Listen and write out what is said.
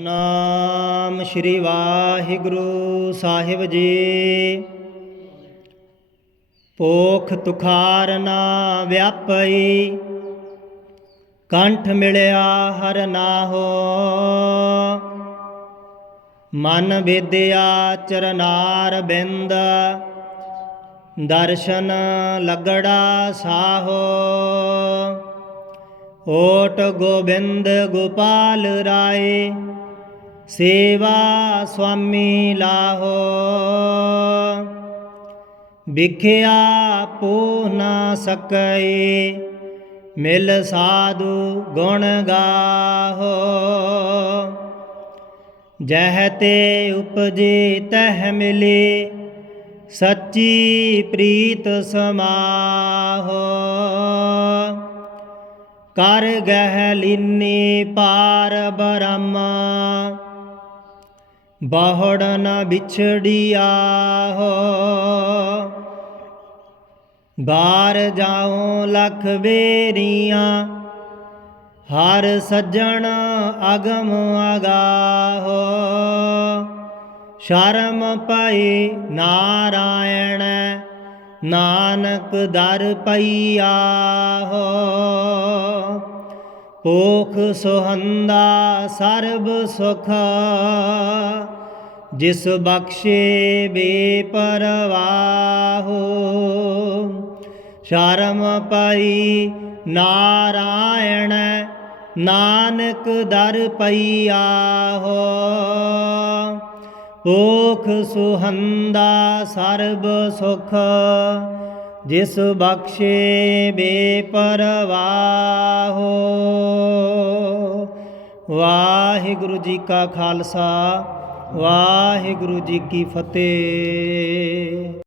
ਨਾਮ ਸ੍ਰੀ ਵਾਹਿਗੁਰੂ ਸਾਹਿਬ ਜੀ। ਪੋਖ ਤੁਖਾਰ ਨਾ ਵਿਆਪਈ, ਕੰਠ ਮਿਲਿਆ ਹਰ ਨਾਹੋ ਮਨ ਵਿਦਿਆ ਚਰਨਾਰ ਬਿੰਦ, ਦਰਸ਼ਨ ਲਗੜਾ ਸਾਹੋ। ਓਟ ਗੋਬਿੰਦ ਗੋਪਾਲ ਰਾਏ ਸੇਵਾ ਸੁਆਮੀ ਲਾਹੋ। ਵਿਖਿਆ ਪੋ ਨਾ ਸਕੈ ਮਿਲ ਸਾਧੂ ਗੁਣ ਗਾਹੋ। ਜਹ ਤੇ ਉਪਜੇ ਤਹ ਮਿਲੇ, ਸੱਚੀ ਪ੍ਰੀਤ ਸਮਾਹੋ। ਕਰ ਗਹਿ ਲੀਨੀ ਪਾਰ ਬ੍ਰਹਮ ਬਾਹੜ ਨ ਵਿਛੜਿਆ ਹੋ ਬਾਰ ਜਾਉ ਲਖ ਬੇਰੀਆਂ ਹਰ ਸੱਜਣ ਅਗਮ ਅਗਾਹੋ। ਸ਼ਰਮ ਪਈ ਨਾਰਾਇਣ, ਨਾਨਕ ਦਰ ਪਈਆ ਹੋ ਪੋਖ ਸੁਹੰਦਾ ਸਰਬ ਸੁਖ। ਜਿਸ ਬਖਸ਼ੇ ਬੇਪਰਵਾਹੋ ਸ਼ਰਮ ਪਈ ਨਾਰਾਇਣ, ਨਾਨਕ ਦਰ ਪਈਆ ਹੋ ਪੋਖ ਸੁਹੰਦਾ ਸਰਬ ਸੁਖ। ਜਿਸ ਬਖਸ਼ੇ ਬੇਪਰਵਾਹੋ। ਵਾਹਿਗੁਰੂ ਜੀ ਕਾ ਖਾਲਸਾ ਵਾਹਿਗੁਰੂ ਜੀ ਕੀ ਫਤਿਹ।